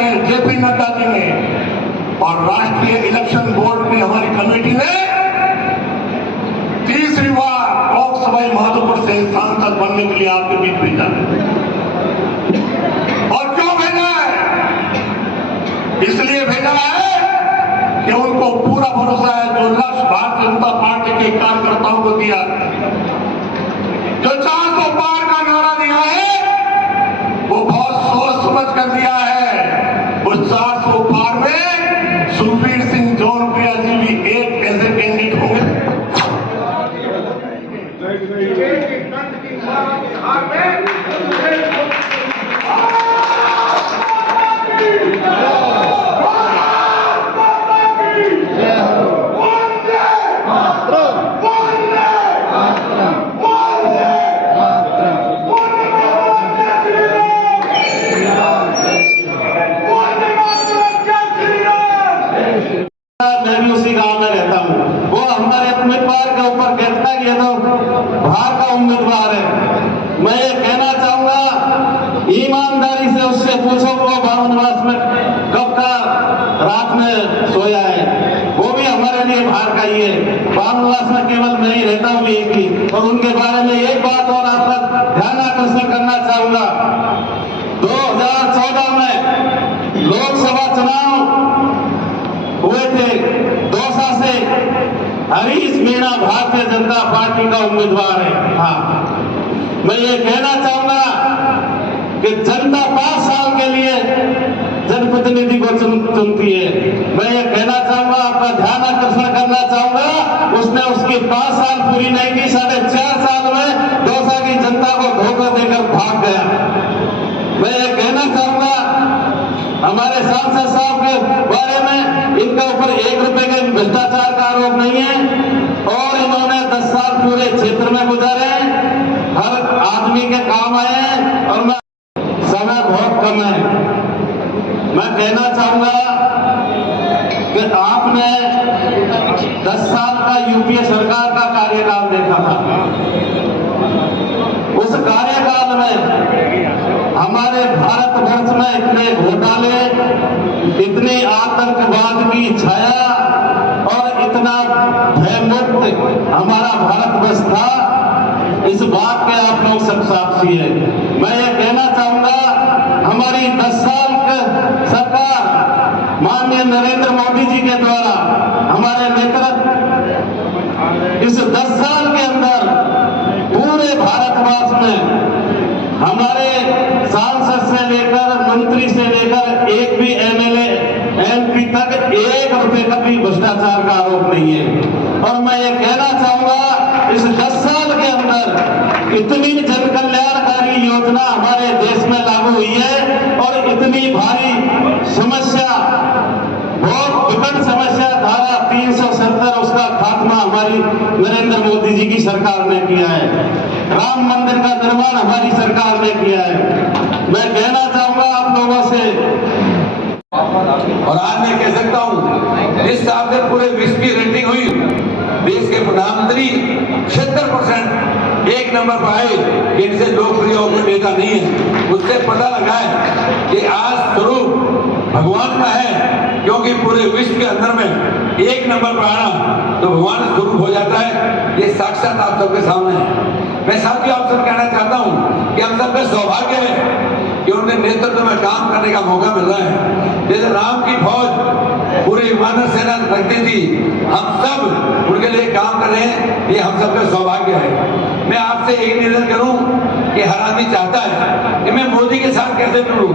में जेपी नड्डा जी ने और राष्ट्रीय इलेक्शन बोर्ड की हमारी कमेटी ने तीसरी बार लोकसभा माधोपुर से सांसद बनने के लिए आपके बीच भेजा। और क्यों भेजा है? इसलिए भेजा है कि उनको पूरा भरोसा है जो लक्ष्य भारतीय जनता पार्टी के कार्यकर्ताओं को दिया, जो 400 पार का नारा दिया है, वो बहुत सोच समझ कर दिया है। उस 400 पार में सुखबीर सिंह जौनप्रिया जी भी एक ऐसे कैंडिडेट होंगे। मैं भी उसी गांव में रहता हूँ। वो हमारे उम्मीदवार के ऊपर कहता है ये तो बाहर का उम्मीदवार है। मैं ये कहना चाहूंगा, ईमानदारी से उससे पूछो वो वनवास में कब का रात में सोया है। वो भी हमारे लिए बाहर का ही है। वनवास में केवल मैं ही रहता हूँ एक ही। और उनके बारे में एक बात और आपका ध्यान आकर्षण करना चाहूंगा। 2014 में लोकसभा चुनाव हुए थे। दौसा से हरीश मीणा भारतीय जनता पार्टी का उम्मीदवार है। हाँ, मैं ये कहना चाहूंगा कि जनता 5 साल के लिए जनप्रतिनिधि को चुनती है। मैं ये कहना चाहूंगा, आपका ध्यान आकर्षण करना चाहूंगा, उसने उसकी 5 साल पूरी नहीं की, 4.5 साल में दौसा की जनता को धोखा देकर भाग गया। मैं ये कहना चाहूंगा, हमारे सांसद साहब के बारे में इनके ऊपर 1 रुपए के भ्रष्टाचार का आरोप नहीं है और इन्होंने 10 साल पूरे क्षेत्र में गुजारे, हर आदमी के काम आए हैं। और मैं समय बहुत कम है, मैं कहना चाहूंगा कि आपने 10 साल का यूपीए सरकार का कार्यकाल देखा था। उस कार्यकाल में हमारे भारतवर्ष में इतने घोटाले, इतनी आतंकवाद की छाया और इतना भयमुक्त हमारा भारतवर्ष था, इस बात के आप लोग सब साक्षी हैं। मैं ये कहना चाहूंगा, हमारी 10 साल की सरकार माननीय नरेंद्र मोदी जी के द्वारा हमारे नेतृत्व इस 10 साल के अंदर पूरे भारतवर्ष में हमारे सांसद से लेकर मंत्री से लेकर एक भी एमएलए एमपी तक 1 रुपए का भी भ्रष्टाचार का आरोप नहीं है। और मैं ये कहना चाहूंगा, इस 10 साल के अंदर इतनी जन कल्याणकारी योजना हमारे देश में लागू हुई है और इतनी भारी समस्या, बहुत विकट समस्या धारा 370 उसका खात्मा हमारी नरेंद्र मोदी जी की सरकार ने किया है। राम मंदिर का निर्माण हमारी सरकार ने किया है। मैं कहना चाहूंगा आप लोगों से, और आज मैं कह सकता हूं, जिस हिसाब से पूरे विश्व की रेटिंग हुई, देश के प्रधानमंत्री 76% 1 नंबर पर आए कि इनसे लोकप्रिय और कोई नेता नहीं है। उससे पता लगा है कि आज स्वरूप भगवान का है, क्योंकि पूरे विश्व के अंदर में 1 नंबर पर आना तो भगवान स्वरूप हो जाता है। ये साक्षात आप सबके सामने है। मैं साथियों आप सब कहना चाहता हूं कि हम सबका सौभाग्य है कि उनके नेतृत्व में काम करने का मौका मिल रहा है। जैसे राम की फौज पूरी मानव सेना रखती थी, हम सब उनके लिए काम कर रहे हैं, ये हम सबका सौभाग्य है। मैं आपसे एक निवेदन करूं कि हर आदमी चाहता है कि मैं मोदी के साथ कैसे जुड़ूं।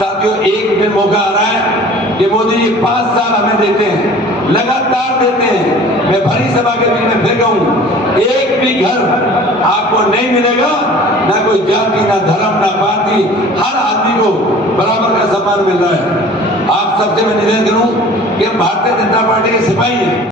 साथियों, एक दिन मौका आ रहा है कि मोदी जी 5 साल हमें देते हैं, लगातार देते हैं। मैं भरी सभा के बीच में फिर कहूं, एक भी घर आपको नहीं मिलेगा, ना कोई जाति, ना धर्म, ना पार्टी, हर आदमी को बराबर का सम्मान मिल रहा है। आप सबसे मैं निवेदन करूं कि हम भारतीय जनता पार्टी के सिपाही हैं।